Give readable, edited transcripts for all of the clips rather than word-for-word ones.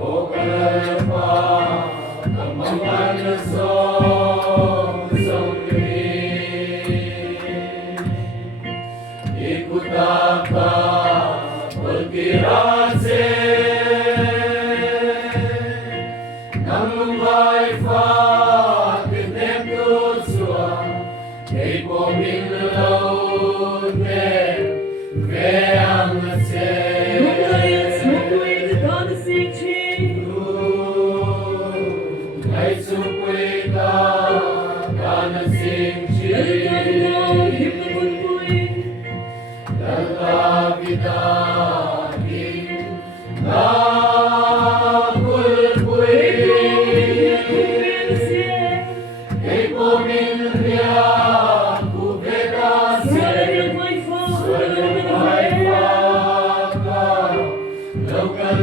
O kalpa, kamaman na song ikutaka pagkirase nang lumay fa kinemdoswa kay pomilalaw ne veang se ay supwe ka kanasing chi Lalabidagin na pulpuin kay pamilya kubekase suwalong may pagka local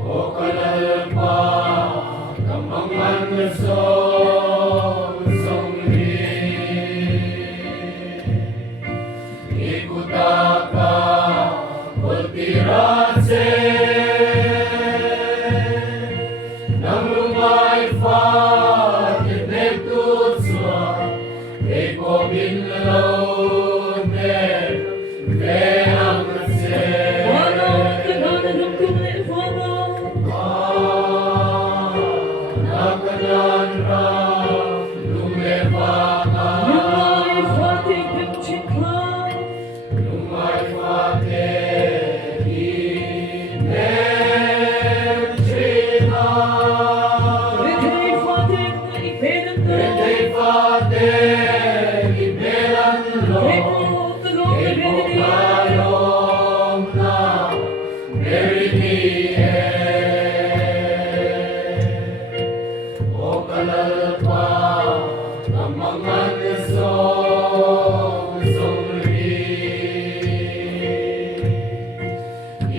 o kalalpa kamangan na ikutaka pagkirase nang lumay fa kinegtutswa kay pobilon veang se nakanan ra lumeva ka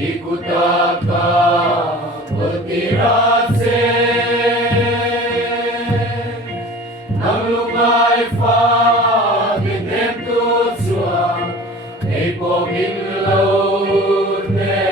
ikutaka pagkirase nang lumay fa kinegtutswa kay poginlaw ne